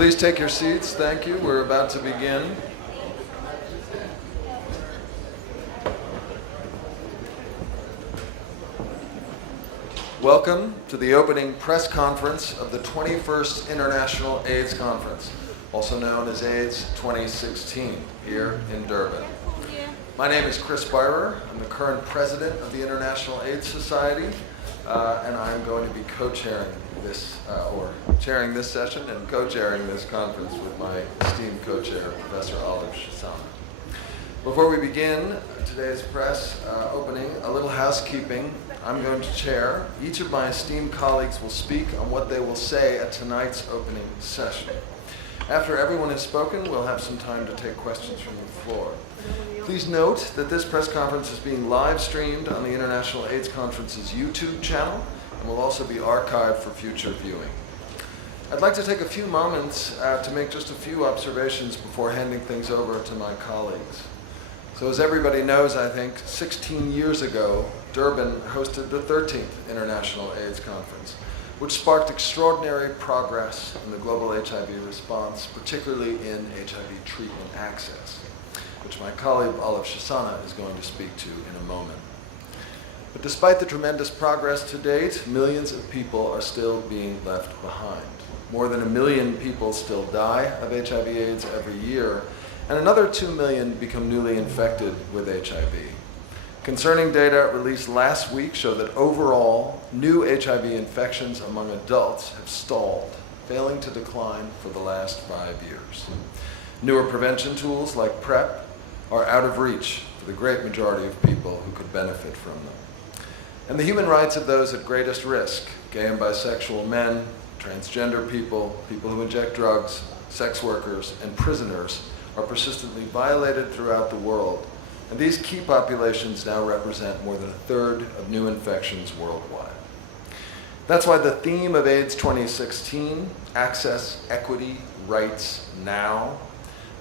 Please take your seats. Thank you. We're about to begin. Welcome to the opening press conference of the 21st International AIDS Conference, also known as AIDS 2016, here in Durban. My name is Chris Beyrer. I'm the current president of the International AIDS Society, and I'm going to be co-chairing this, chairing this session and co-chairing this conference with my esteemed co-chair, Professor Olive Shisana. Before we begin today's press opening, a little housekeeping. I'm going to chair. Each of my esteemed colleagues will speak on what they will say at tonight's opening session. After everyone has spoken, we'll have some time to take questions from the floor. Please note that this press conference is being live streamed on the International AIDS Conference's YouTube channel and will also be archived for future viewing. I'd like to take a few moments to make just a few observations before handing things over to my colleagues. So as everybody knows, I think 16 years ago, Durban hosted the 13th International AIDS Conference, which sparked extraordinary progress in the global HIV response, particularly in HIV treatment access, which my colleague Olive Shisana is going to speak to in a moment. But despite the tremendous progress to date, millions of people are still being left behind. More than 1 million people still die of HIV/AIDS every year, and another 2 million become newly infected with HIV. Concerning data released last week show that overall, new HIV infections among adults have stalled, failing to decline for the last 5 years. Newer prevention tools like PrEP are out of reach for the great majority of people who could benefit from them. And the human rights of those at greatest risk, gay and bisexual men, transgender people, people who inject drugs, sex workers, and prisoners, are persistently violated throughout the world. And these key populations now represent more than a third of new infections worldwide. That's why the theme of AIDS 2016, Access, Equity, Rights, Now,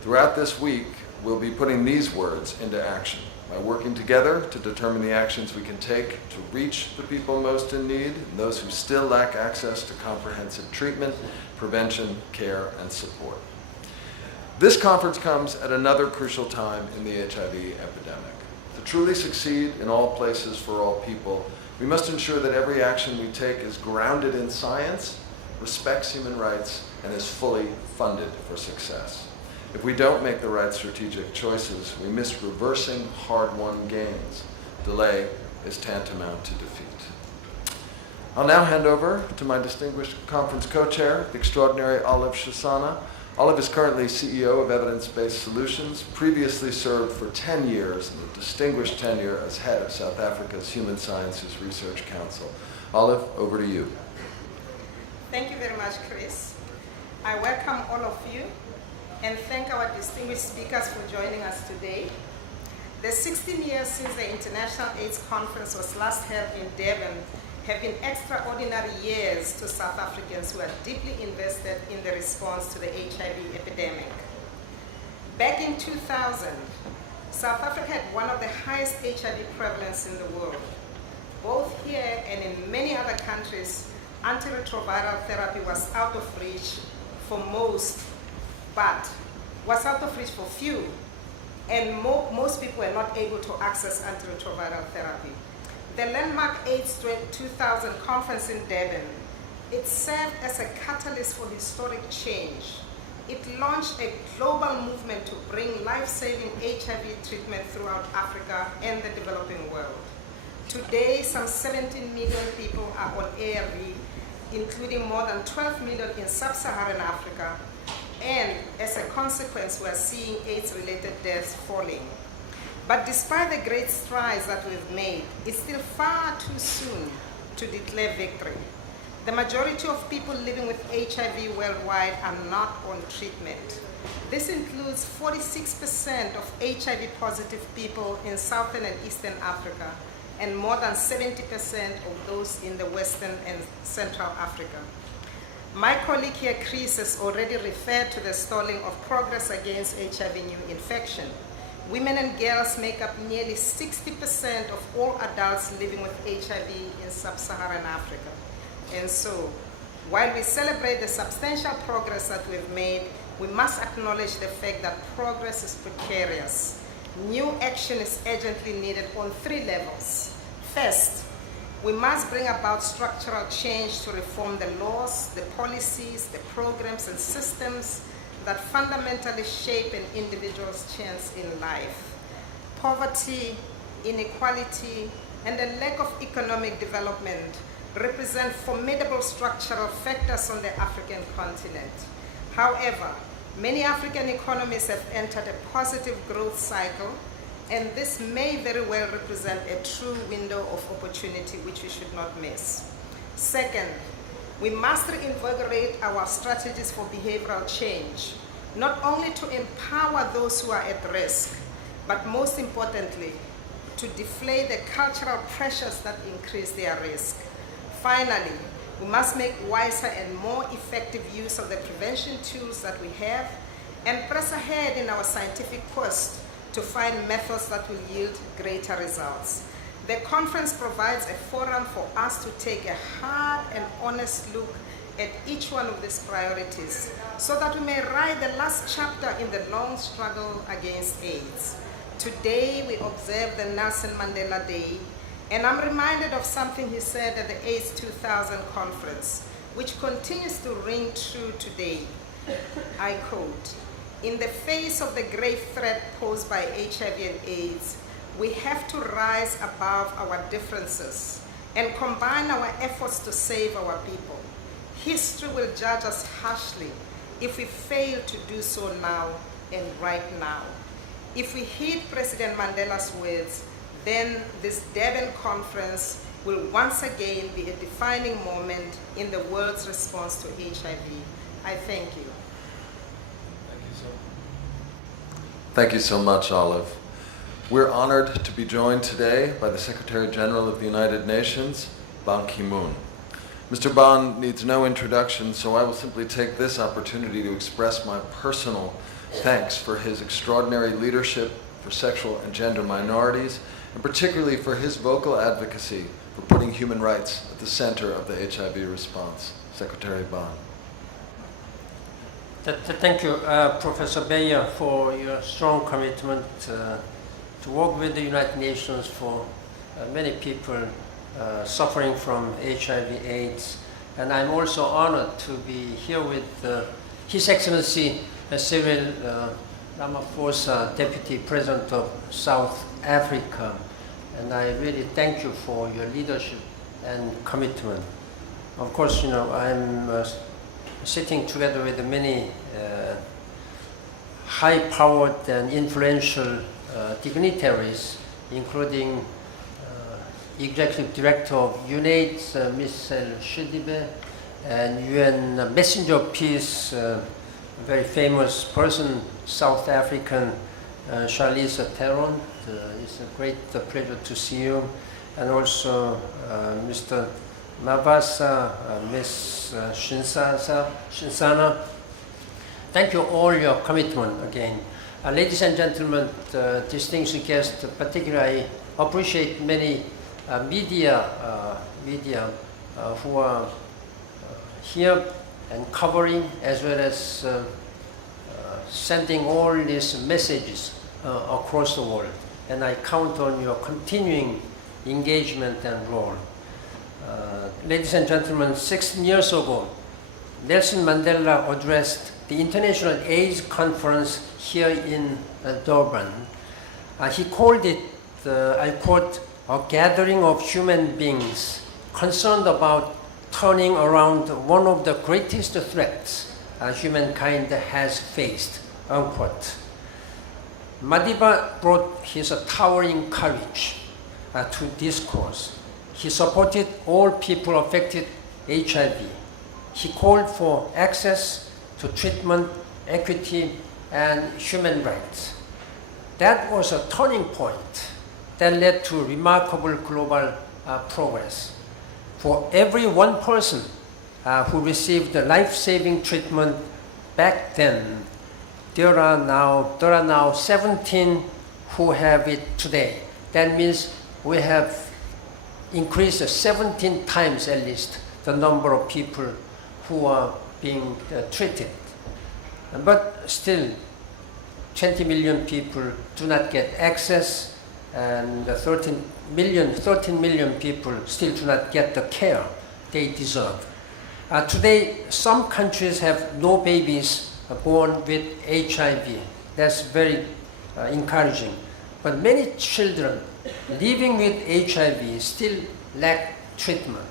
throughout this week, we'll be putting these words into action by working together to determine the actions we can take to reach the people most in need and those who still lack access to comprehensive treatment, prevention, care, and support. This conference comes at another crucial time in the HIV epidemic. To truly succeed in all places for all people, we must ensure that every action we take is grounded in science, respects human rights, and is fully funded for success. If we don't make the right strategic choices, we miss reversing hard-won gains. Delay is tantamount to defeat. I'll now hand over to my distinguished conference co-chair, the extraordinary Olive Shisana. Olive is currently CEO of Evidence-Based Solutions, previously served for 10 years in a distinguished tenure as head of South Africa's Human Sciences Research Council. Olive, over to you. Thank you very much, Chris. I welcome all of you and thank our distinguished speakers for joining us today. The 16 years since the International AIDS Conference was last held in Durban have been extraordinary years to South Africans who are deeply invested in the response to the HIV epidemic. Back in 2000, South Africa had one of the highest HIV prevalence in the world. Both here and in many other countries, antiretroviral therapy was out of reach for most, but was out of reach for few, and most people were not able to access antiretroviral therapy. The landmark AIDS 2000 conference in Durban, it served as a catalyst for historic change. It launched a global movement to bring life-saving HIV treatment throughout Africa and the developing world. Today, some 17 million people are on ARV, including more than 12 million in sub-Saharan Africa, and as a consequence, we're seeing AIDS-related deaths falling. But despite the great strides that we've made, it's still far too soon to declare victory. The majority of people living with HIV worldwide are not on treatment. This includes 46% of HIV-positive people in Southern and Eastern Africa, and more than 70% of those in the Western and Central Africa. My colleague here, Chris, has already referred to the stalling of progress against HIV new infection. Women and girls make up nearly 60% of all adults living with HIV in sub-Saharan Africa. And so While we celebrate the substantial progress that we've made, we must acknowledge the fact that progress is precarious. New action is urgently needed on 3 levels. First, we must bring about structural change to reform the laws, the policies, the programs and systems that fundamentally shape an individual's chance in life. Poverty, inequality, and the lack of economic development represent formidable structural factors on the African continent. However, many African economies have entered a positive growth cycle, and this may very well represent a true window of opportunity which we should not miss. Second, we must reinvigorate our strategies for behavioral change, not only to empower those who are at risk, but most importantly, to deflate the cultural pressures that increase their risk. Finally, we must make wiser and more effective use of the prevention tools that we have and press ahead in our scientific quest to find methods that will yield greater results. The conference provides a forum for us to take a hard and honest look at each one of these priorities so that we may write the last chapter in the long struggle against AIDS. Today we observe the Nelson Mandela Day, and I'm reminded of something he said at the AIDS 2000 conference, which continues to ring true today. I quote, "In the face of the grave threat posed by HIV and AIDS, we have to rise above our differences and combine our efforts to save our people. History will judge us harshly if we fail to do so now and right now. If we heed President Mandela's words, then this Durban conference will once again be a defining moment in the world's response to HIV. I thank you." Thank you so much, Olive. We're honored to be joined today by the Secretary General of the United Nations, Ban Ki-moon. Mr. Ban needs no introduction, so I will simply take this opportunity to express my personal thanks for his extraordinary leadership for sexual and gender minorities, and particularly for his vocal advocacy for putting human rights at the center of the HIV response. Secretary Ban. Thank you, Professor Beyrer, for your strong commitment to work with the United Nations for many people suffering from HIV/AIDS. And I'm also honored to be here with His Excellency Cyril Ramaphosa, Deputy President of South Africa. And I really thank you for your leadership and commitment. Of course, you know, I'm sitting together with many high-powered and influential dignitaries, including Executive Director of UNAIDS, Michel Sidibé, and UN Messenger of Peace, a very famous person, South African, Charlize Theron. It's a great pleasure to see you. And also Mr. Mavasa, Ms. Shisana. Thank you all your commitment again. Ladies and gentlemen, distinguished guests, particularly I appreciate many media who are here and covering as well as sending all these messages across the world. And I count on your continuing engagement and role. Ladies and gentlemen, 16 years ago, Nelson Mandela addressed the International AIDS Conference here in Durban. He called it, I quote, "a gathering of human beings concerned about turning around one of the greatest threats humankind has faced," unquote. Madiba brought his towering courage to this cause. He supported all people affected HIV. He called for access to treatment, equity, and human rights. That was a turning point that led to remarkable global progress. For every one person who received the life-saving treatment back then, there are now 17 who have it today. That means we have increased 17 times at least the number of people who are being treated. But still, 20 million people do not get access, and 13 million people still do not get the care they deserve. Today, some countries have no babies born with HIV. That's very encouraging. But many children living with HIV still lack treatment.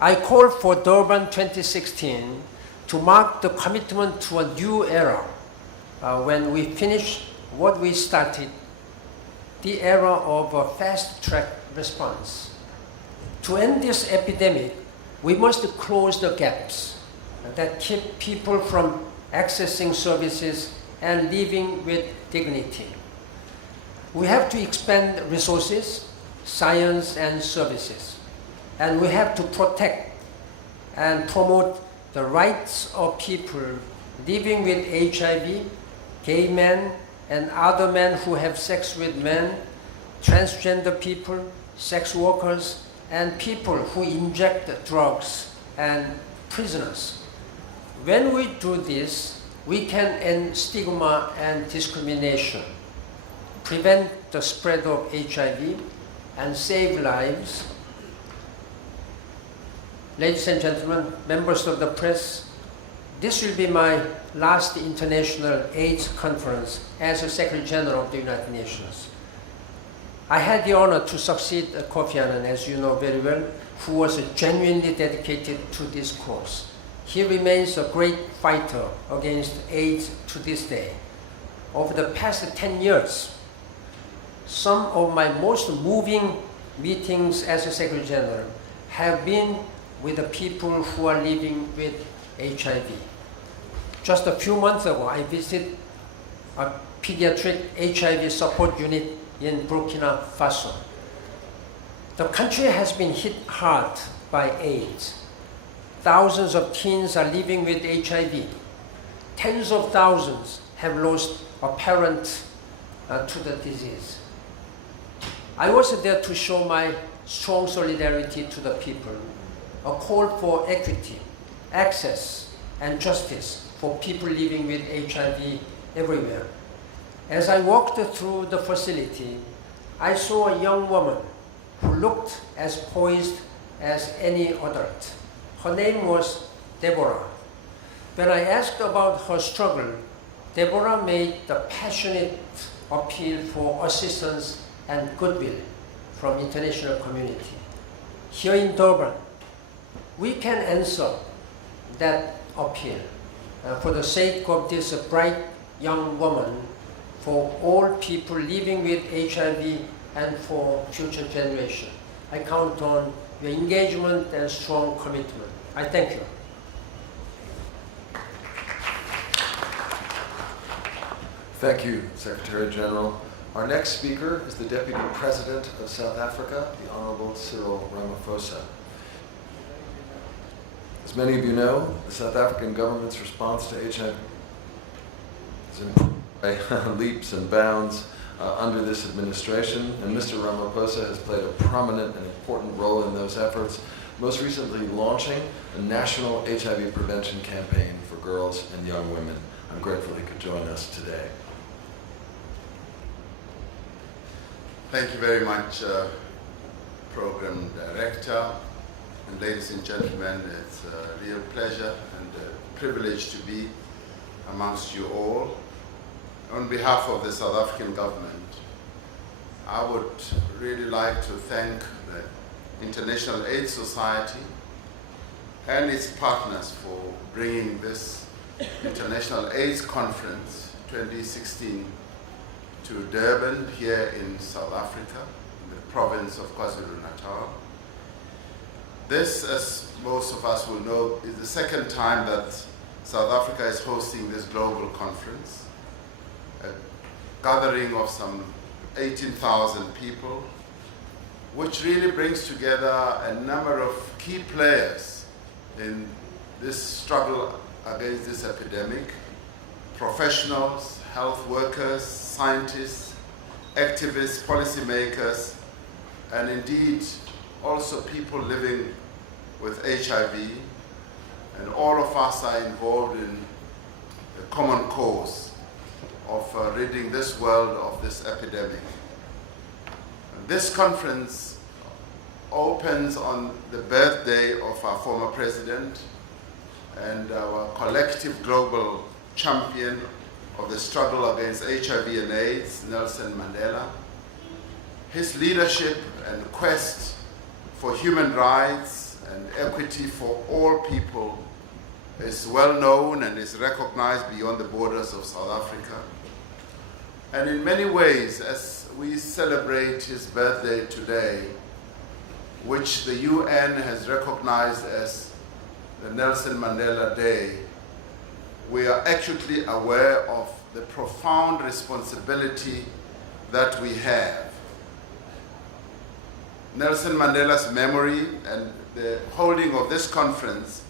I call for Durban 2016 to mark the commitment to a new era when we finish what we started, the era of a fast-track response. To end this epidemic, we must close the gaps that keep people from accessing services and living with dignity. We have to expand resources, science, and services. And we have to protect and promote the rights of people living with HIV, gay men, and other men who have sex with men, transgender people, sex workers, and people who inject drugs, and prisoners. When we do this, we can end stigma and discrimination, prevent the spread of HIV, and save lives. Ladies and gentlemen, members of the press, this will be my last International AIDS Conference as a Secretary General of the United Nations. I had the honor to succeed Kofi Annan, as you know very well, who was genuinely dedicated to this cause. He remains a great fighter against AIDS to this day. Over the past 10 years, some of my most moving meetings as a Secretary General have been with the people who are living with HIV. Just a few months ago, I visited a pediatric HIV support unit in Burkina Faso. The country has been hit hard by AIDS. Thousands of teens are living with HIV. Tens of thousands have lost a parent to the disease. I was there to show my strong solidarity to the people, a call for equity, access, and justice for people living with HIV everywhere. As I walked through the facility, I saw a young woman who looked as poised as any adult. Her name was Deborah. When I asked about her struggle, Deborah made the passionate appeal for assistance and goodwill from international community. Here in Durban, we can answer that appeal for the sake of this bright young woman, for all people living with HIV, and for future generations. I count on your engagement and strong commitment. I thank you. Thank you, Secretary General. Our next speaker is the Deputy President of South Africa, the Honorable Cyril Ramaphosa. As many of you know, the South African government's response to HIV has improved by leaps and bounds under this administration, and Mr. Ramaphosa has played a prominent and important role in those efforts, most recently launching a national HIV prevention campaign for girls and young women. I'm grateful he could join us today. Thank you very much, Program Director. And ladies and gentlemen, it's a real pleasure and a privilege to be amongst you all. On behalf of the South African government, I would really like to thank the International AIDS Society and its partners for bringing this International AIDS Conference 2016 to Durban here in South Africa, in the province of KwaZulu-Natal. This, as most of us will know, is the second time that South Africa is hosting this global conference, a gathering of some 18,000 people, which really brings together a number of key players in this struggle against this epidemic: professionals, health workers, scientists, activists, policymakers, and indeed also people living with HIV and all of us are involved in the common cause of ridding this world of this epidemic. And this conference opens on the birthday of our former president and our collective global champion of the struggle against HIV and AIDS, Nelson Mandela. His leadership and quest for human rights and equity for all people is well known and is recognized beyond the borders of South Africa. And in many ways, as we celebrate his birthday today, which the UN has recognized as the Nelson Mandela Day, we are acutely aware of the profound responsibility that we have. Nelson Mandela's memory and the holding of this conference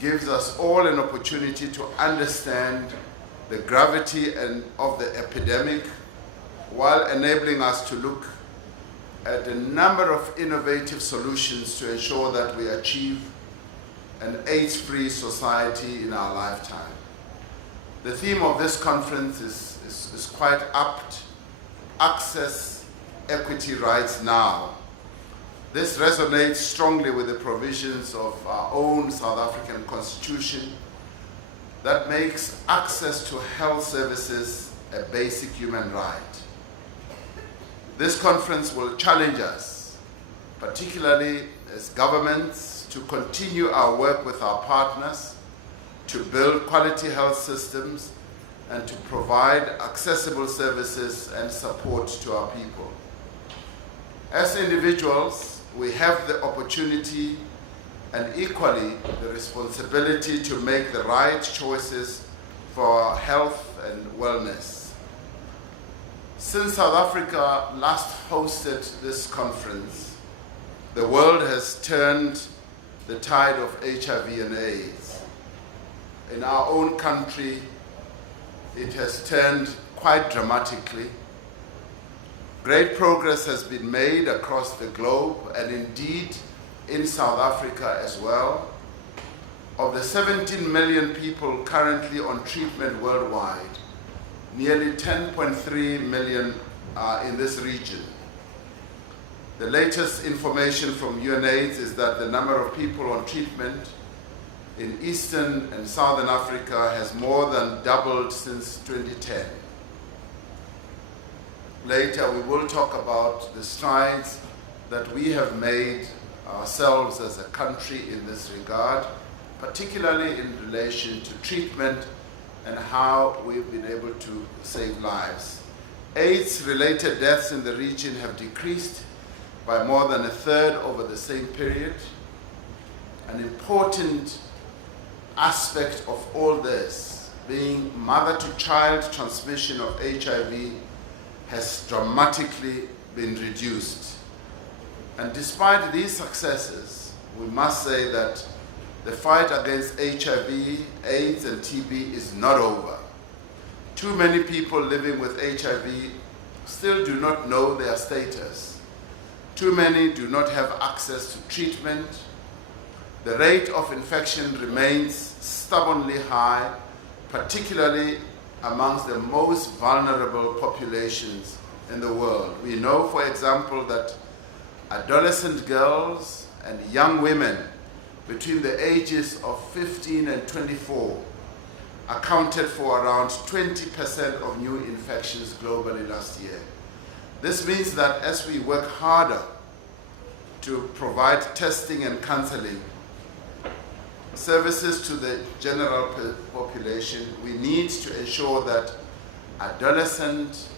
gives us all an opportunity to understand the gravity of the epidemic, while enabling us to look at a number of innovative solutions to ensure that we achieve an AIDS-free society in our lifetime. The theme of this conference is quite apt: access, equity, rights now. This resonates strongly with the provisions of our own South African Constitution that makes access to health services a basic human right. This conference will challenge us, particularly as governments, to continue our work with our partners to build quality health systems and to provide accessible services and support to our people. As individuals, we have the opportunity and equally the responsibility to make the right choices for our health and wellness. Since South Africa last hosted this conference, the world has turned the tide of HIV and AIDS. In our own country, it has turned quite dramatically. Great progress has been made across the globe and indeed in South Africa as well. Of the 17 million people currently on treatment worldwide, nearly 10.3 million are in this region. The latest information from UNAIDS is that the number of people on treatment in Eastern and Southern Africa has more than doubled since 2010. Later, we will talk about the strides that we have made ourselves as a country in this regard, particularly in relation to treatment and how we've been able to save lives. AIDS-related deaths in the region have decreased by more than a third over the same period. An important aspect of all this being mother-to-child transmission of HIV has dramatically been reduced. And despite these successes, we must say that the fight against HIV, AIDS, and TB is not over. Too many people living with HIV still do not know their status. Too many do not have access to treatment. The rate of infection remains stubbornly high, particularly amongst the most vulnerable populations in the world. We know, for example, that adolescent girls and young women between the ages of 15 and 24 accounted for around 20% of new infections globally last year. This means that as we work harder to provide testing and counseling services to the general population, we need to ensure that adolescent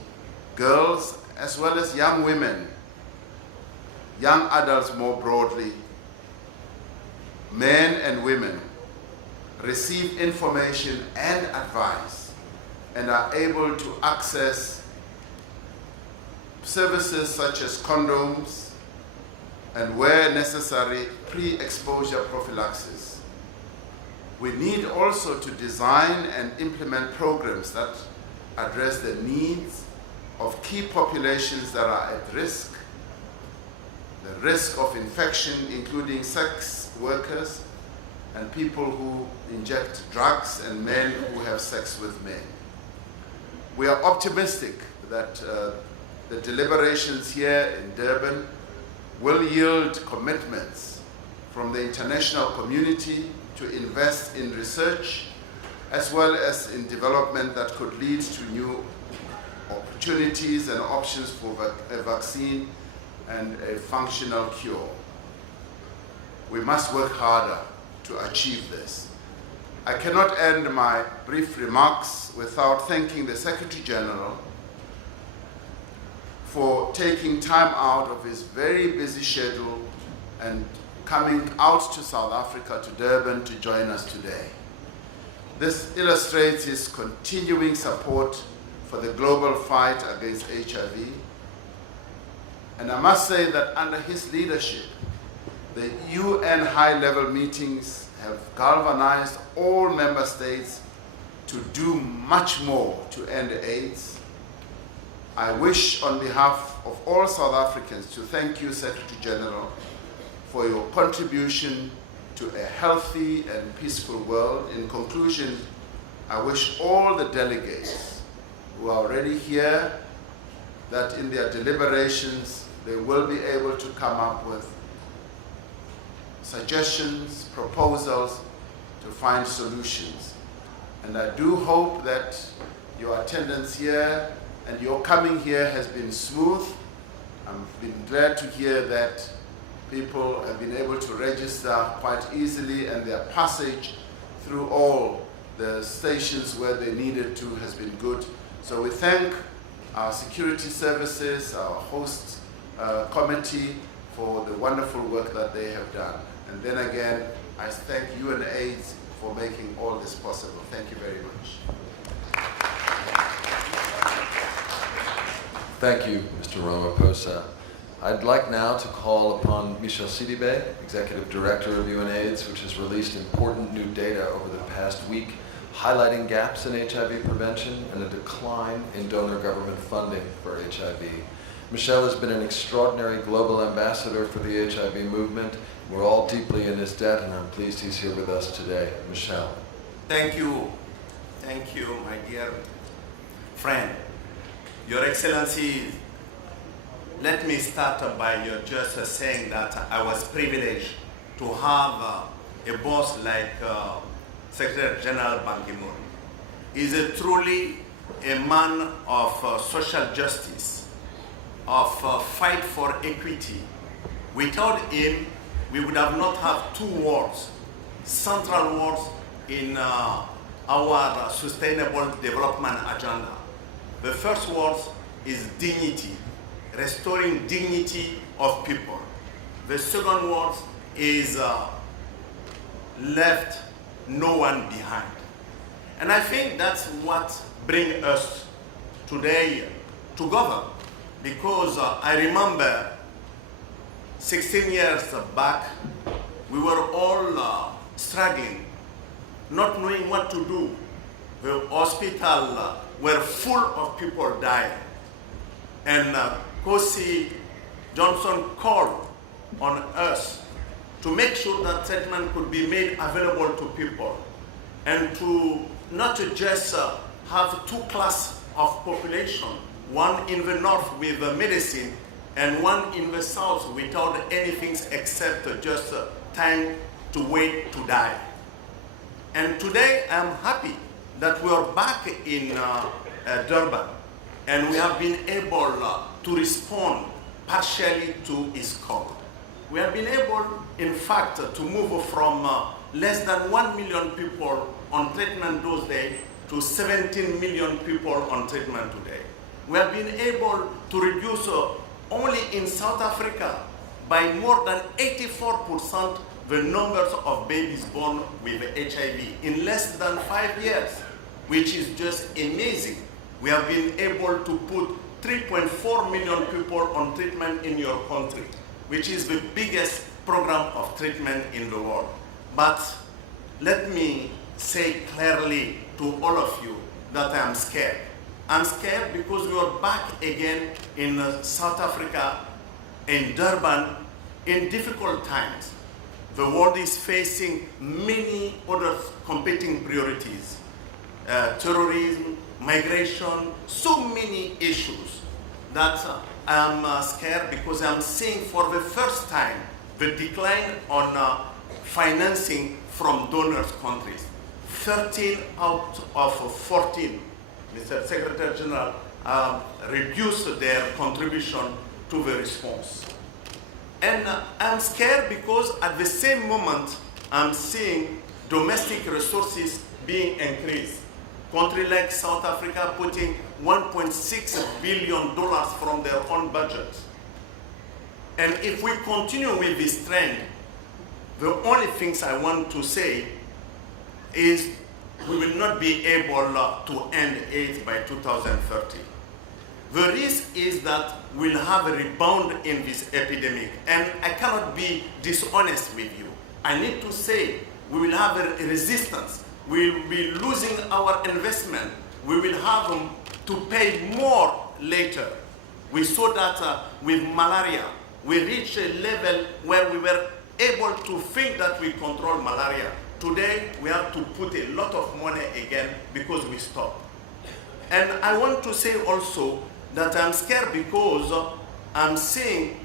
girls as well as young women, young adults more broadly, men and women, receive information and advice and are able to access services such as condoms and, where necessary, pre-exposure prophylaxis. We need also to design and implement programs that address the needs of key populations that are at risk, the risk of infection, including sex workers, and people who inject drugs and men who have sex with men. We are optimistic that the deliberations here in Durban will yield commitments from the international community to invest in research as well as in development that could lead to new opportunities and options for a vaccine and a functional cure. We must work harder to achieve this. I cannot end my brief remarks without thanking the Secretary General for taking time out of his very busy schedule and coming out to South Africa, to Durban, to join us today. This illustrates his continuing support for the global fight against HIV. And I must say that under his leadership, the UN high-level meetings have galvanized all member states to do much more to end AIDS. I wish on behalf of all South Africans to thank you, Secretary General, for your contribution to a healthy and peaceful world. In conclusion, I wish all the delegates who are already here that in their deliberations they will be able to come up with suggestions, proposals to find solutions. And I do hope that your attendance here and your coming here has been smooth. I've been glad to hear that people have been able to register quite easily, and their passage through all the stations where they needed to has been good. So we thank our security services, our host committee for the wonderful work that they have done. And then again, I thank UNAIDS for making all this possible. Thank you very much. Thank you, Mr. Ramaphosa. I'd like now to call upon Michel Sidibé, Executive Director of UNAIDS, which has released important new data over the past week, highlighting gaps in HIV prevention and a decline in donor government funding for HIV. Michel has been an extraordinary global ambassador for the HIV movement. We're all deeply in his debt, and I'm pleased he's here with us today. Michel. Thank you. Thank you, my dear friend. Your Excellency, let me start by just saying that I was privileged to have a boss like Secretary General Ban Ki-moon. He's truly a man of social justice, of fight for equity. Without him, we would have not have two words, central words in our sustainable development agenda. The first word is dignity, restoring dignity of people. The second word is left no one behind. And I think that's what brings us today together, because I remember 16 years back, we were all struggling, not knowing what to do. The hospital were full of people dying. And Kosi Johnson called on us to make sure that treatment could be made available to people, and to not to just have two classes of population, one in the north with medicine and one in the south without anything except just time to wait to die. And today I'm happy that we are back in Durban, and we have been able to respond partially to his call. We have been able, in fact, to move from less than 1 million people on treatment those days to 17 million people on treatment today. We have been able to reduce only in South Africa by more than 84% the numbers of babies born with HIV in less than 5 years, which is just amazing. We have been able to put 3.4 million people on treatment in your country, which is the biggest program of treatment in the world. But let me say clearly to all of you that I am scared. I'm scared because we are back again in South Africa, in Durban, in difficult times. the world is facing many other competing priorities. Terrorism, migration, so many issues that I'm scared because I'm seeing for the first time the decline on financing from donors countries. 13 out of 14, Mr. Secretary General, reduced their contribution to the response. And I'm scared because at the same moment, I'm seeing domestic resources being increased. Countries like South Africa putting $1.6 billion from their own budget. And if we continue with this trend, the only things I want to say is we will not be able to end AIDS by 2030. The risk is that we'll have a rebound in this epidemic, and I cannot be dishonest with you. I need to say we will have a resistance. We will be losing our investment. We will have to pay more later. We saw that with malaria. We reached a level where we were able to think that we control malaria. Today, we have to put a lot of money again because we stopped. And I want to say also that I'm scared because I'm seeing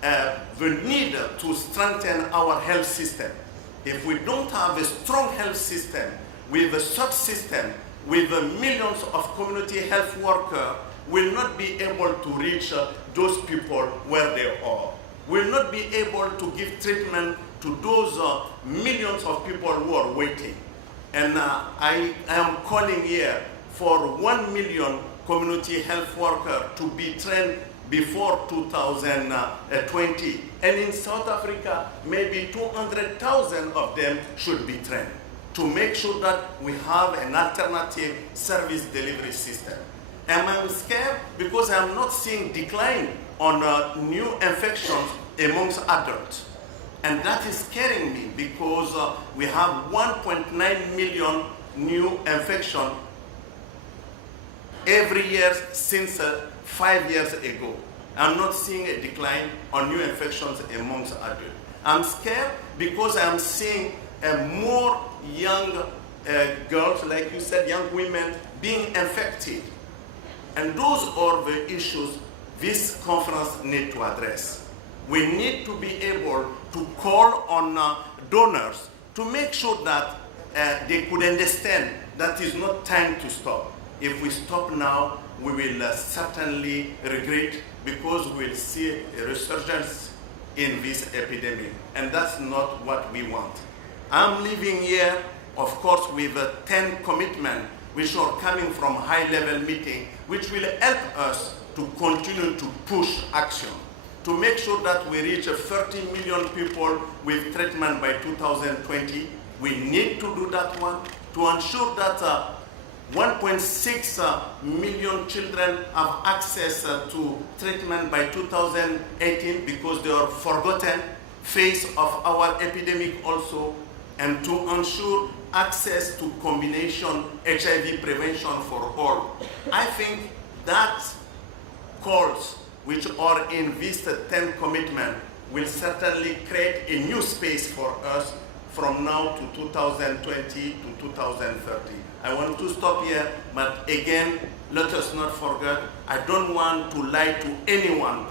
the need to strengthen our health system. If we don't have a strong health system, with a subsystem, with millions of community health workers, we'll not be able to reach those people where they are. We'll not be able to give treatment to those millions of people who are waiting. And I am calling here for 1 million community health workers to be trained before 2020. And in South Africa, maybe 200,000 of them should be trained to make sure that we have an alternative service delivery system. And I'm scared because I'm not seeing decline on new infections amongst adults. And that is scaring me because we have 1.9 million new infections every year since 5 years ago. I'm not seeing a decline on new infections amongst adults. I'm scared because I'm seeing more young girls, like you said, young women being infected. And those are the issues this conference needs to address. We need to be able to call on donors to make sure that they could understand that it's not time to stop. If we stop now, we will certainly regret because we'll see a resurgence in this epidemic. And that's not what we want. I'm living here, of course, with 10 commitments which are coming from high-level meeting, which will help us to continue to push action, to make sure that we reach 30 million people with treatment by 2020. We need to do that one, to ensure that 1.6 million children have access to treatment by 2018 because they are forgotten phase of our epidemic also, and to ensure access to combination HIV prevention for all. I think that calls which are in this 10 commitment will certainly create a new space for us from now to 2020 to 2030. I want to stop here, but again, let us not forget, I don't want to lie to anyone.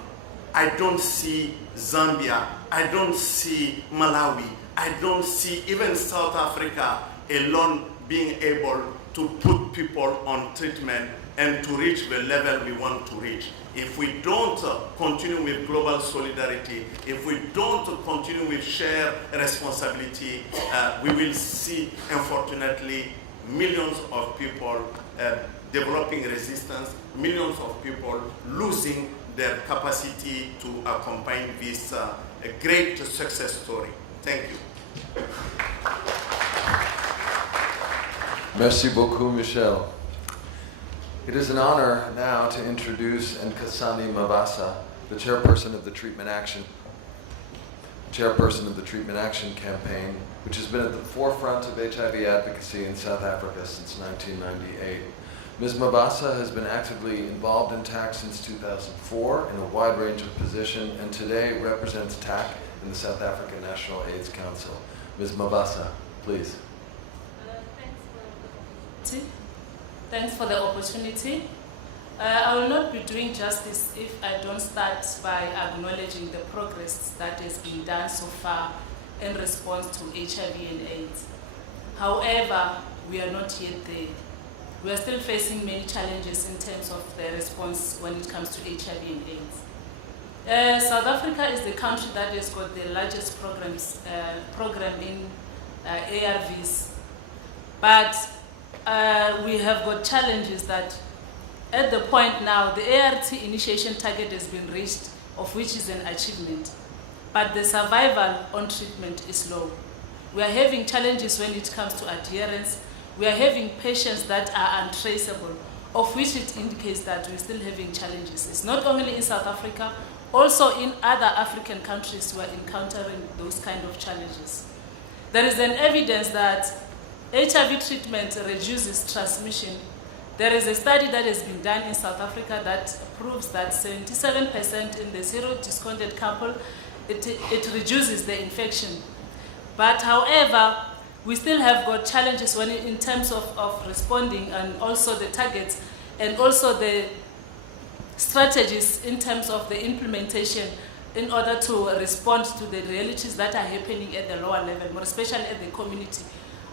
I don't see Zambia, I don't see Malawi, I don't see even South Africa alone being able to put people on treatment and to reach the level we want to reach. If we don't continue with global solidarity, if we don't continue with shared responsibility, we will see, unfortunately, millions of people developing resistance, millions of people losing their capacity to accompany this great success story. Thank you. Merci beaucoup, Michel. It is an honor now to introduce Nkhensani Mavasa, the Chairperson of the Treatment Action Campaign, which has been at the forefront of HIV advocacy in South Africa since 1998. Ms. Mavasa has been actively involved in TAC since 2004 in a wide range of positions, and today represents TAC in in the South African National AIDS Council. Ms. Mavasa, please. Thanks for the opportunity. I will not be doing justice if I don't start by acknowledging the progress that has been done so far in response to HIV and AIDS. However, we are not yet there. We are still facing many challenges in terms of the response when it comes to HIV and AIDS. South Africa is the country that has got the largest program in ARVs, but we have got challenges that at the point now, the ART initiation target has been reached, of which is an achievement, but the survival on treatment is low. We are having challenges when it comes to adherence. We are having patients that are untraceable, of which it indicates that we're still having challenges. It's not only in South Africa, also in other African countries we are encountering those kind of challenges. There is an evidence that HIV treatment reduces transmission. There is a study that has been done in South Africa that proves that 77% in the zero-discordant couple, it reduces the infection. But however, we still have got challenges when in terms of responding, and also the targets, and also the strategies in terms of the implementation in order to respond to the realities that are happening at the lower level, more especially at the community.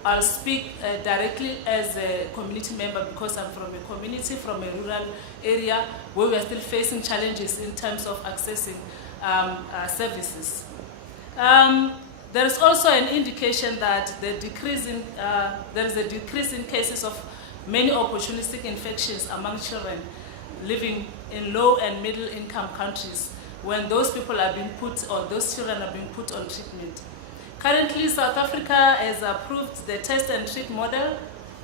I'll speak directly as a community member because I'm from a community, from a rural area where we are still facing challenges in terms of accessing services. There is also an indication that there is a decrease in cases of many opportunistic infections among children living in low and middle income countries when those people are being put, or those children are being put on treatment. Currently, South Africa has approved the test and treat model,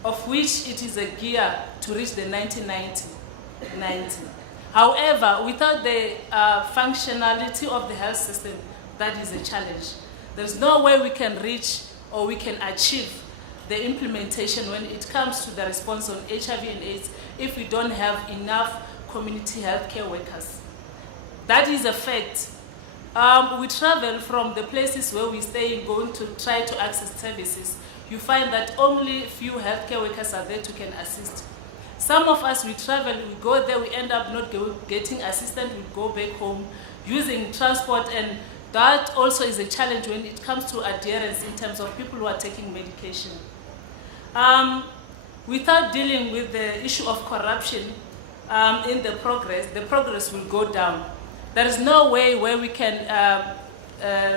of which it is a gear to reach the 1990. However, without the functionality of the health system, that is a challenge. There's no way we can reach or we can achieve the implementation when it comes to the response on HIV and AIDS if we don't have enough community healthcare workers. That is a fact. We travel from the places where we stay going to try to access services. You find that only few healthcare workers are there to can assist. Some of us, we travel, we go there, we end up not getting assistance, we go back home using transport, and that also is a challenge when it comes to adherence in terms of people who are taking medication. Without dealing with the issue of corruption in the progress will go down. There is no way where we can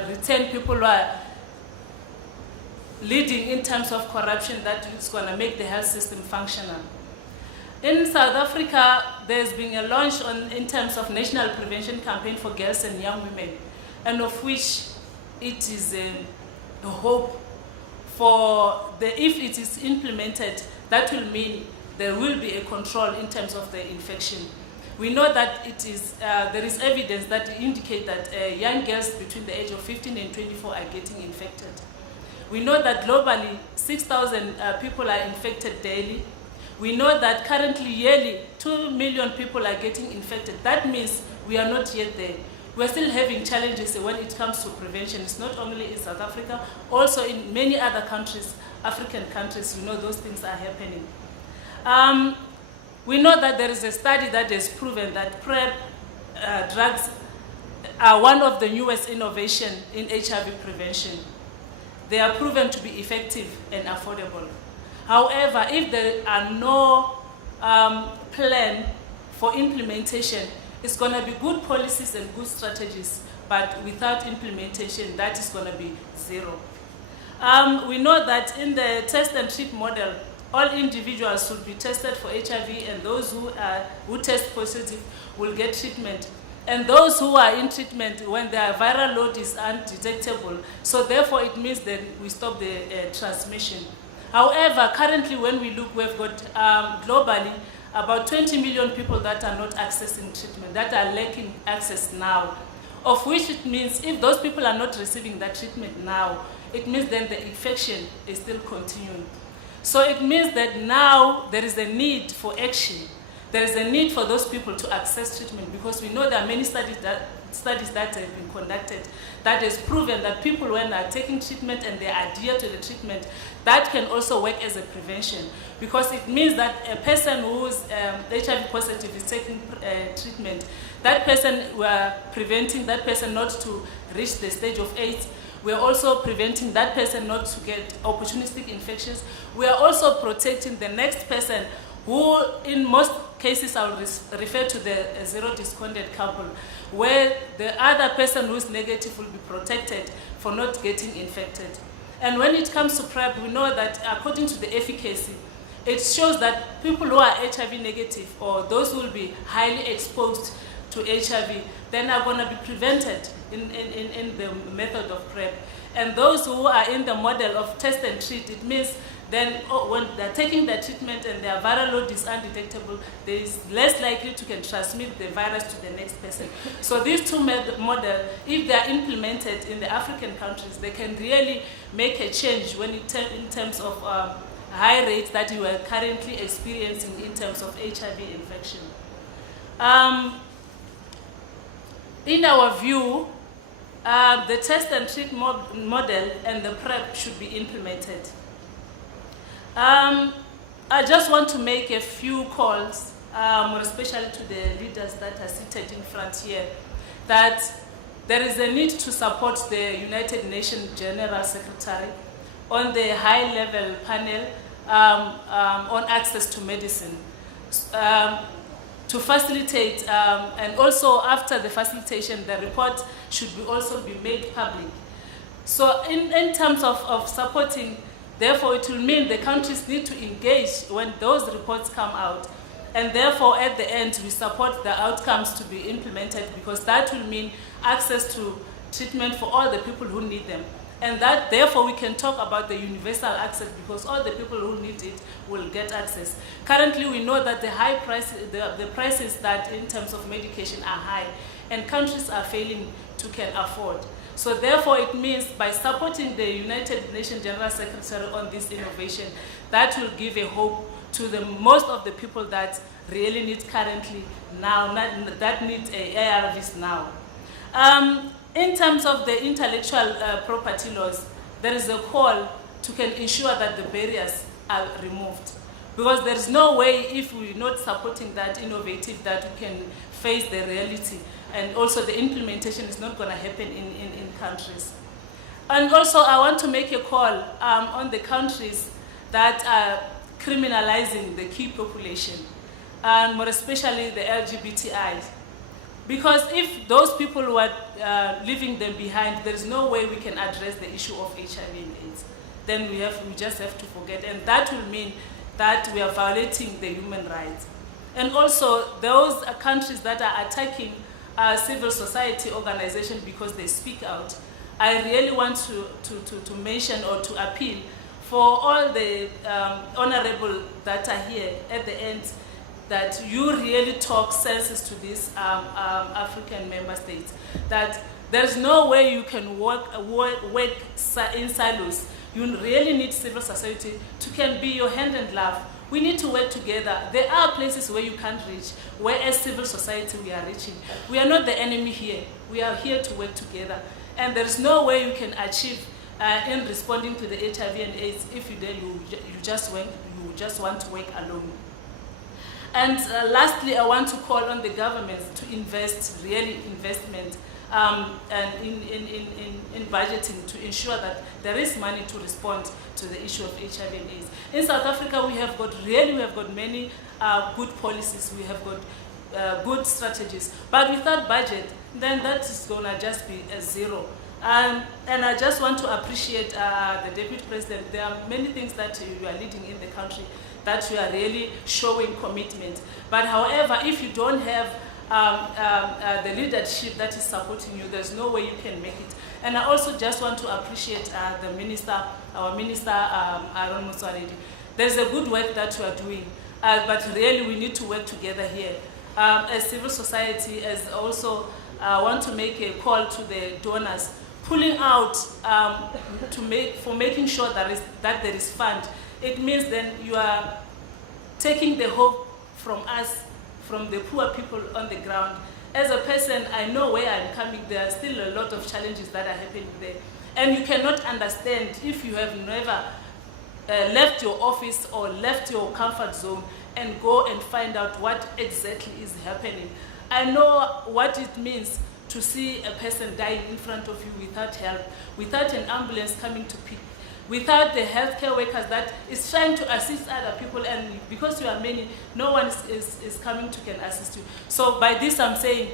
retain people who are leading in terms of corruption that is going to make the health system functional. In South Africa, there's been a launch in terms of national prevention campaign for girls and young women, and of which it is a hope for if it is implemented, that will mean there will be a control in terms of the infection. We know that there is evidence that indicate that young girls between the age of 15 and 24 are getting infected. We know that globally 6,000 people are infected daily. We know that currently yearly 2 million people are getting infected. That means we are not yet there. We're still having challenges when it comes to prevention. It's not only in South Africa, also in many other countries, African countries, we know those things are happening. We know that there is a study that has proven that PrEP drugs are one of the newest innovations in HIV prevention. They are proven to be effective and affordable. However, if there are no plan for implementation, it's going to be good policies and good strategies, but without implementation, that is going to be zero. We know that in the test and treat model, all individuals should be tested for HIV, and those who test positive will get treatment. And those who are in treatment, when their viral load is undetectable, so therefore it means that we stop the transmission. However, currently when we look, we've got globally about 20 million people that are not accessing treatment, that are lacking access now, of which it means if those people are not receiving that treatment now, it means then the infection is still continuing. So it means that now there is a need for action. there is a need for those people to access treatment, because we know there are many studies that have been conducted that has proven that people, when they are taking treatment and they adhere to the treatment, that can also work as a prevention, because it means that a person who's HIV positive is taking treatment, that person, we are preventing that person not to reach the stage of AIDS. We are also preventing that person not to get opportunistic infections. We are also protecting the next person who, in most cases, I will refer to the zero discordant couple, where the other person who is negative will be protected for not getting infected. And when it comes to PrEP, we know that according to the efficacy, it shows that people who are HIV negative, or those who will be highly exposed to HIV, then are going to be prevented in the method of PrEP. And those who are in the model of test and treat, it means then when they're taking the treatment and their viral load is undetectable, there is less likely to can transmit the virus to the next person. So these two models, if they are implemented in the African countries, they can really make a change when in terms of high rates that we are currently experiencing in terms of HIV infection. In our view, the test and treat model and the PrEP should be implemented. I just want to make a few calls, more especially to the leaders that are seated in front here, that there is a need to support the United Nations General Secretary on the high-level panel on access to medicine. To facilitate, and also after the facilitation, the report should also be made public. So in terms of supporting, therefore it will mean the countries need to engage when those reports come out, and therefore at the end we support the outcomes to be implemented, because that will mean access to treatment for all the people who need them. And that, therefore, we can talk about the universal access, because all the people who need it will get access. Currently, we know that the high price, the prices that in terms of medication are high, and countries are failing to can afford. So therefore, it means by supporting the United Nations General Secretary on this innovation, that will give a hope to the most of the people that really need currently now, that need ARVs now. In terms of the intellectual property laws, there is a call to can ensure that the barriers are removed. Because there is no way, if we're not supporting that innovative, that we can face the reality. And also the implementation is not going to happen in countries. And also I want to make a call on the countries that are criminalizing the key population, and more especially the LGBTI. Because if those people who are leaving them behind, there is no way we can address the issue of HIV and AIDS. Then we just have to forget, and that will mean that we are violating the human rights. And also those countries that are attacking civil society organizations because they speak out, I really want to mention or to appeal for all the honorable that are here at the end, that you really talk senses to these African member states, that there's no way you can work in silos. You really need civil society to can be your hand in glove. We need to work together. There are places where you can't reach, where as civil society we are reaching. We are not the enemy here. We are here to work together. And there's no way you can achieve in responding to the HIV and AIDS if you just want to work alone. And lastly, I want to call on the government to invest, really investment, and in budgeting to ensure that there is money to respond to the issue of HIV and AIDS. In South Africa, we have got many good policies. We have got good strategies. But without budget, then that is going to just be a zero. And I just want to appreciate the Deputy President. There are many things that you are leading in the country that you are really showing commitment. But however, if you don't have the leadership that is supporting you, there's no way you can make it. And I also just want to appreciate our Minister, Ramaphosa. There's a good work that you are doing, but really we need to work together here. As civil society, as also want to make a call to the donors, pulling out for making sure that there is fund. It means then you are taking the hope from us from the poor people on the ground. As a person, I know where I'm coming. There are still a lot of challenges that are happening there. And you cannot understand if you have never left your office or left your comfort zone and go and find out what exactly is happening. I know what it means to see a person dying in front of you without help, without an ambulance coming to pick, without the healthcare workers that is trying to assist other people, and because you are many, no one is coming to can assist you. So by this I'm saying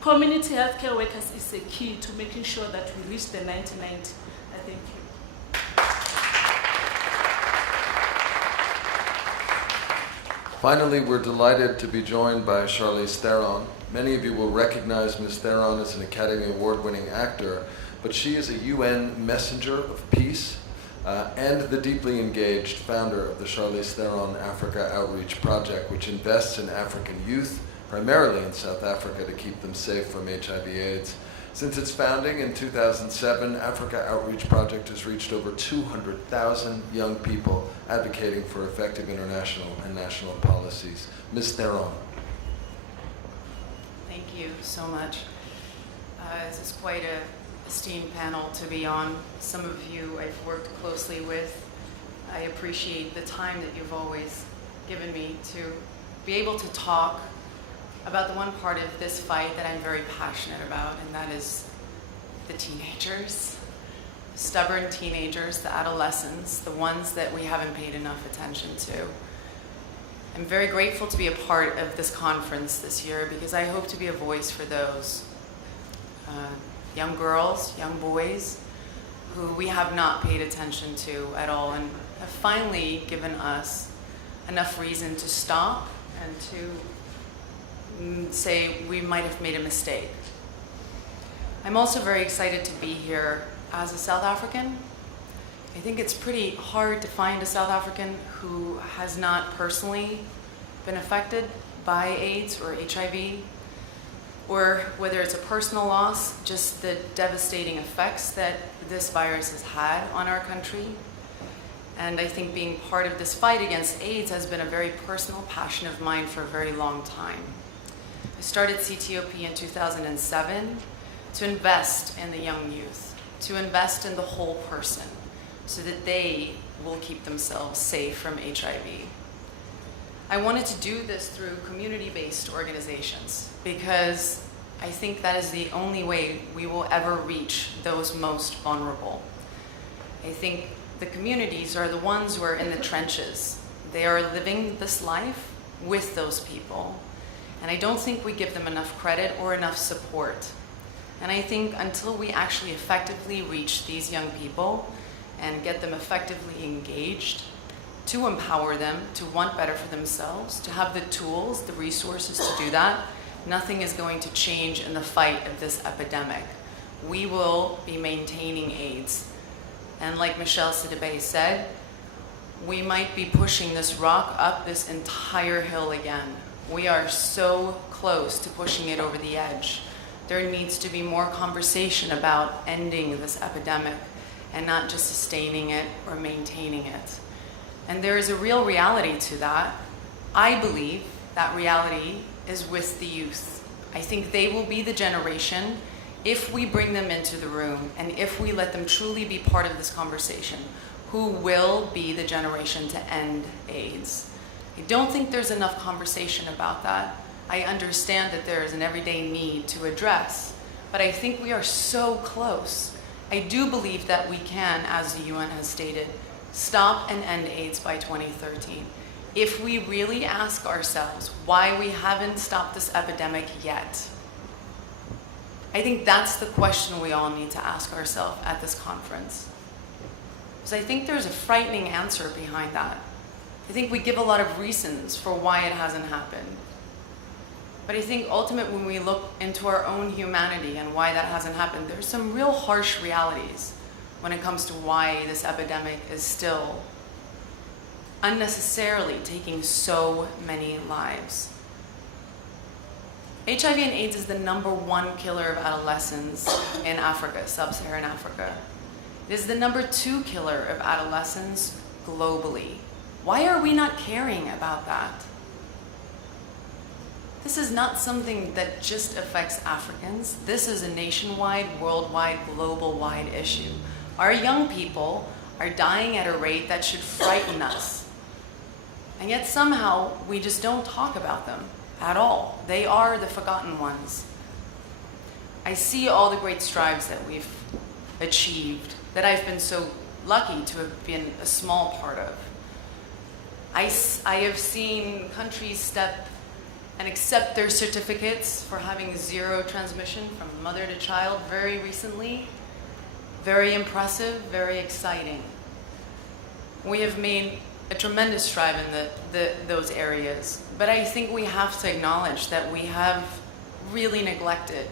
community healthcare workers is a key to making sure that we reach the 1990. I thank you. Finally, we're delighted to be joined by Charlize Theron. Many of you will recognize Ms. Theron as an Academy Award-winning actor, but she is a UN messenger of peace and the deeply engaged founder of the Charlize Theron Africa Outreach Project, which invests in African youth, primarily in South Africa, to keep them safe from HIV/AIDS. Since its founding in 2007, Africa Outreach Project has reached over 200,000 young people advocating for effective international and national policies. Ms. Theron. Thank you so much. This is quite an esteemed panel to be on. Some of you I've worked closely with. I appreciate the time that you've always given me to be able to talk about the one part of this fight that I'm very passionate about, and that is the teenagers. Stubborn teenagers, the adolescents, the ones that we haven't paid enough attention to. I'm very grateful to be a part of this conference this year because I hope to be a voice for those young girls, young boys, who we have not paid attention to at all and have finally given us enough reason to stop and to say we might have made a mistake. I'm also very excited to be here as a South African. I think it's pretty hard to find a South African who has not personally been affected by AIDS or HIV, or whether it's a personal loss, just the devastating effects that this virus has had on our country. And I think being part of this fight against AIDS has been a very personal passion of mine for a very long time. I started CTOP in 2007 to invest in the young youth, to invest in the whole person so that they will keep themselves safe from HIV. I wanted to do this through community-based organizations because I think that is the only way we will ever reach those most vulnerable. I think the communities are the ones who are in the trenches. They are living this life with those people. And I don't think we give them enough credit or enough support. And I think until we actually effectively reach these young people and get them effectively engaged, to empower them, to want better for themselves, to have the tools, the resources to do that, nothing is going to change in the fight of this epidemic. We will be maintaining AIDS. And like Michel Sidibé said, we might be pushing this rock up this entire hill again. We are so close to pushing it over the edge. There needs to be more conversation about ending this epidemic and not just sustaining it or maintaining it. And there is a real reality to that. I believe that reality is with the youth. I think they will be the generation, if we bring them into the room and if we let them truly be part of this conversation, who will be the generation to end AIDS. I don't think there's enough conversation about that. I understand that there is an everyday need to address, but I think we are so close. I do believe that we can, as the UN has stated, stop and end AIDS by 2013. If we really ask ourselves why we haven't stopped this epidemic yet, I think that's the question we all need to ask ourselves at this conference. Because I think there's a frightening answer behind that. I think we give a lot of reasons for why it hasn't happened. But I think ultimately when we look into our own humanity and why that hasn't happened, there's some real harsh realities when it comes to why this epidemic is still unnecessarily taking so many lives. HIV and AIDS is the #1 killer of adolescents in Africa, sub-Saharan Africa. It is the #2 killer of adolescents globally. Why are we not caring about that? this is not something that just affects Africans. This is a nationwide, worldwide, global-wide issue. Our young people are dying at a rate that should frighten us. And yet somehow we just don't talk about them at all. They are the forgotten ones. I see all the great strides that we've achieved, that I've been so lucky to have been a small part of. I have seen countries step and accept their certificates for having zero transmission from mother to child very recently. Very impressive, very exciting. We have made a tremendous stride in those areas, but I think we have to acknowledge that we have really neglected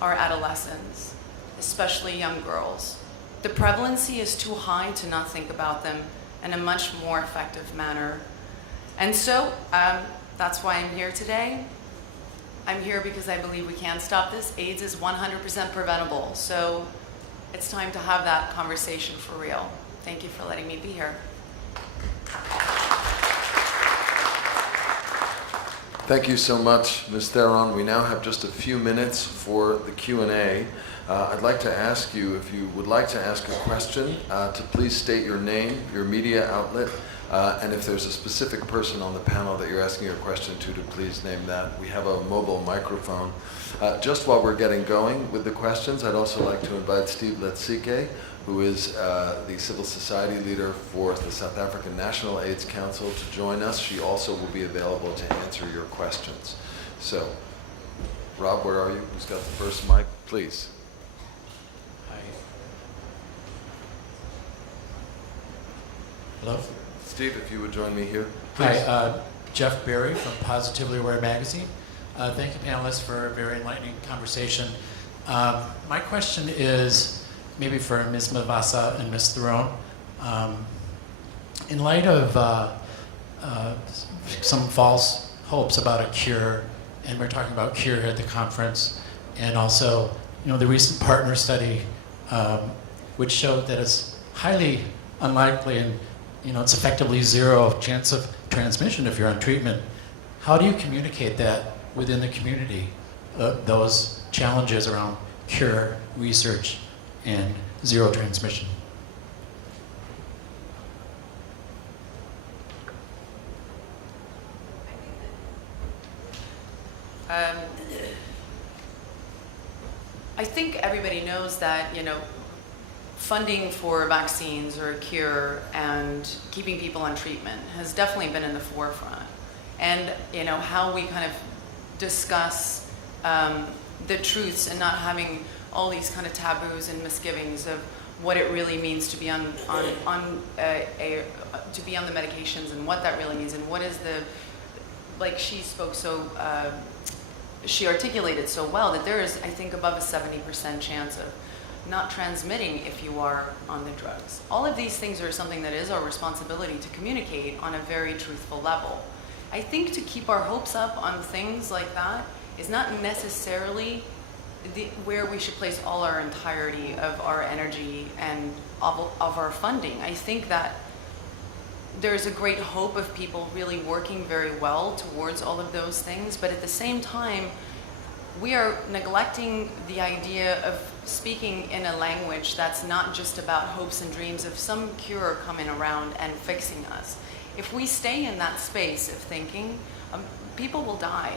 our adolescents, especially young girls. The prevalency is too high to not think about them in a much more effective manner. And so that's why I'm here today. I'm here because I believe we can stop this. AIDS is 100% preventable, so it's time to have that conversation for real. Thank you for letting me be here. Thank you so much, Ms. Theron. We now have just a few minutes for the Q&A. I'd like to ask you, if you would like to ask a question, to please state your name, your media outlet, and if there's a specific person on the panel that you're asking your question to please name that. We have a mobile microphone. Just while we're getting going with the questions, I'd also like to invite Steve Letsike, who is the civil society leader for the South African National AIDS Council, to join us. She also will be available to answer your questions. So, Rob, where are you? Who's got the first mic? Please. Hi. Hello? Steve, if you would join me here. Please. Hi, Jeff Beyrer from Positively Aware Magazine. Thank you, panelists, for a very enlightening conversation. My question is maybe for Ms. Mavasa and Ms. Theron. In light of some false hopes about a cure, and we're talking about cure at the conference, and also, the recent partner study, which showed that it's highly unlikely and, it's effectively zero chance of transmission if you're on treatment. How do you communicate that within the community, those challenges around cure, research, and zero transmission? I think everybody knows that, funding for vaccines or a cure and keeping people on treatment has definitely been in the forefront. And, how we kind of discuss the truths and not having all these kind of taboos and misgivings of what it really means to be on to be on the medications and what that really means and what is the, like she spoke so, she articulated so well that there is, I think, above a 70% chance of not transmitting if you are on the drugs. All of these things are something that is our responsibility to communicate on a very truthful level. I think to keep our hopes up on things like that is not necessarily where we should place all our entirety of our energy and of our funding. I think that there's a great hope of people really working very well towards all of those things, but at the same time, we are neglecting the idea of speaking in a language that's not just about hopes and dreams of some cure coming around and fixing us. If we stay in that space of thinking, people will die.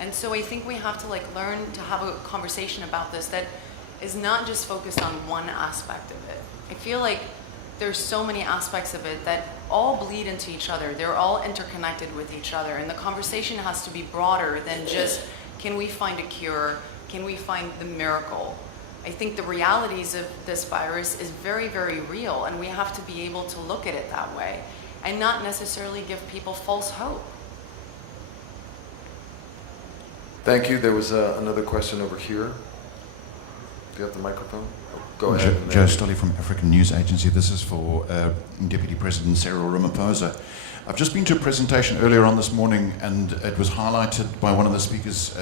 And so I think we have to learn to have a conversation about this that is not just focused on one aspect of it. I feel like there's so many aspects of it that all bleed into each other. They're all interconnected with each other. And the conversation has to be broader than just, can we find a cure? Can we find the miracle? I think the realities of this virus is very, very real, and we have to be able to look at it that way and not necessarily give people false hope. Thank you. There was another question over here. Do you have the microphone? Go ahead. Joe Stolley from African News Agency. This is for Deputy President Cyril Ramaphosa. I've just been to a presentation earlier on this morning, and it was highlighted by one of the speakers,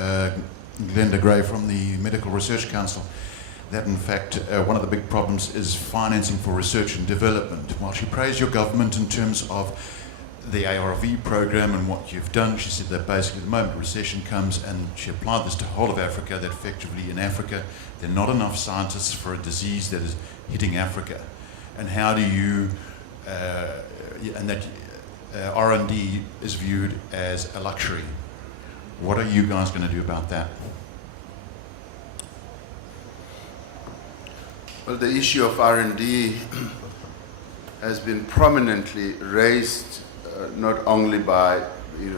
Glenda Gray from the Medical Research Council, that in fact one of the big problems is financing for research and development. While she praised your government in terms of the ARV program and what you've done. She said that basically the moment recession comes, and she applied this to the whole of Africa, that effectively in Africa there are not enough scientists for a disease that is hitting Africa. And how do you, and that R&D is viewed as a luxury. What are you guys going to do about that? Well, the issue of R&D has been prominently raised not only by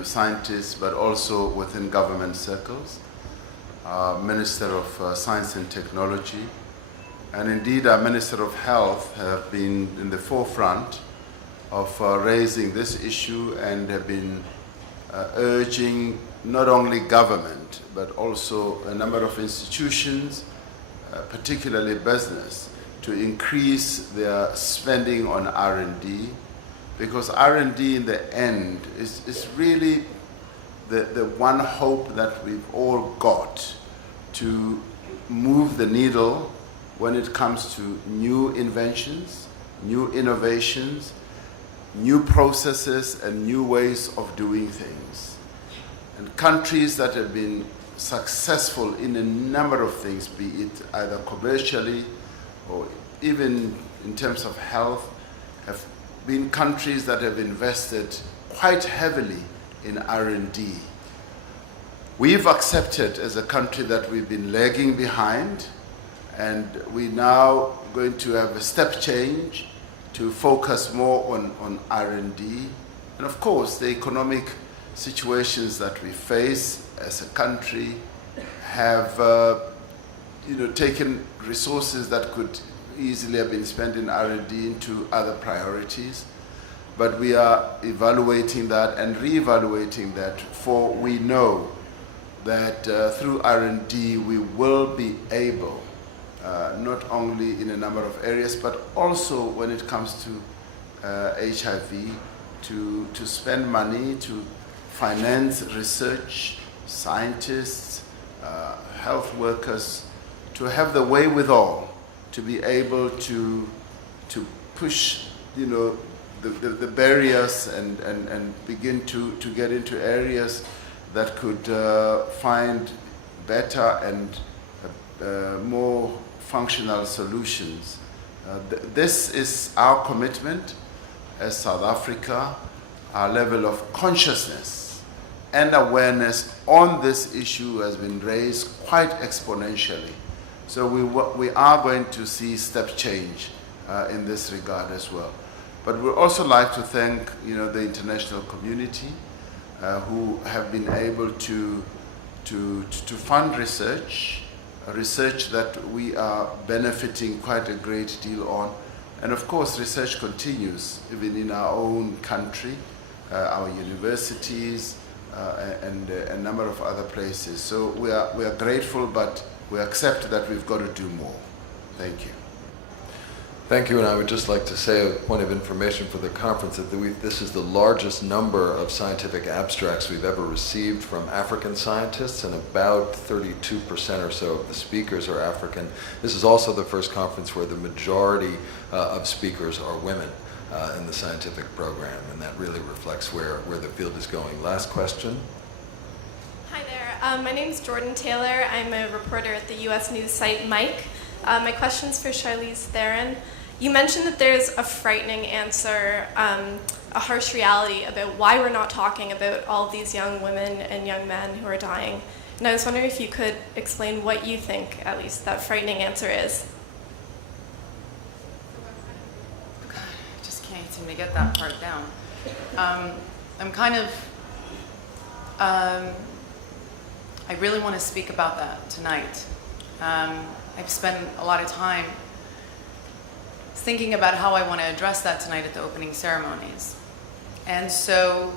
scientists but also within government circles. Our Minister of Science and Technology and indeed our Minister of Health have been in the forefront of raising this issue and have been urging not only government but also a number of institutions, particularly business, to increase their spending on R&D, because R&D in the end is really the one hope that we've all got to move the needle when it comes to new inventions, new innovations, new processes and new ways of doing things. And countries that have been successful in a number of things, be it either commercially or even in terms of health, have been countries that have invested quite heavily in R&D. We've accepted as a country that we've been lagging behind, and we're now going to have a step change to focus more on R&D. And of course, the economic situations that we face as a country have taken resources that could easily have been spent in R&D into other priorities. But we are evaluating that and re-evaluating that, for we know that through R&D we will be able, not only in a number of areas, but also when it comes to HIV, to spend money to finance research, scientists, health workers, to have the wherewithal to be able to push the barriers and begin to get into areas that could find better and more functional solutions. This is our commitment as South Africa. Our level of consciousness and awareness on this issue has been raised quite exponentially. So we are going to see step change in this regard as well. But we'd also like to thank the international community who have been able to fund research that we are benefiting quite a great deal on. And of course, research continues even in our own country, our universities, and a number of other places. So we are grateful, but we accept that we've got to do more. Thank you. Thank you, and I would just like to say a point of information for the conference that this is the largest number of scientific abstracts we've ever received from African scientists, and about 32% or so of the speakers are African. This is also the first conference where the majority of speakers are women in the scientific program, and that really reflects where the field is going. Last question. Hi there, my name is Jordan Taylor. I'm a reporter at the US news site Mike. My question's for Charlize Theron. You mentioned that there's a frightening answer, a harsh reality about why we're not talking about all these young women and young men who are dying. And I was wondering if you could explain what you think, at least, that frightening answer is. God, I just can't seem to get that part down. I'm kind of, I really want to speak about that tonight. I've spent a lot of time thinking about how I want to address that tonight at the opening ceremonies. And so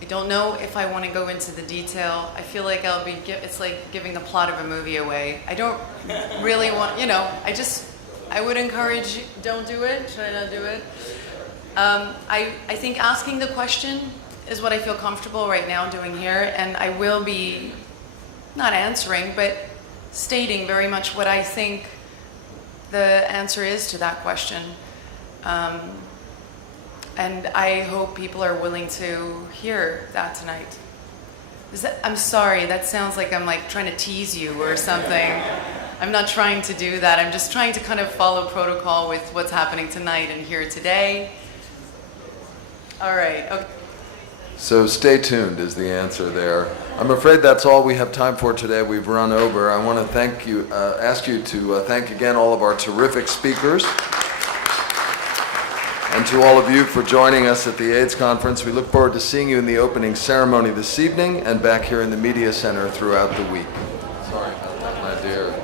I don't know if I want to go into the detail. I feel like it's like giving the plot of a movie away. I don't really want, I would encourage, don't do it. Should I not do it? I think asking the question is what I feel comfortable right now doing here, and I will be not answering, but stating very much what I think the answer is to that question. And I hope people are willing to hear that tonight. I'm sorry, that sounds like I'm like trying to tease you or something. I'm not trying to do that. I'm just trying to kind of follow protocol with what's happening tonight and here today. All right. Okay. So stay tuned is the answer there. I'm afraid that's all we have time for today. We've run over. I want to thank you, ask you to thank again all of our terrific speakers. And to all of you for joining us at the AIDS conference. We look forward to seeing you in the opening ceremony this evening and back here in the Media Center throughout the week. Sorry about that, my dear.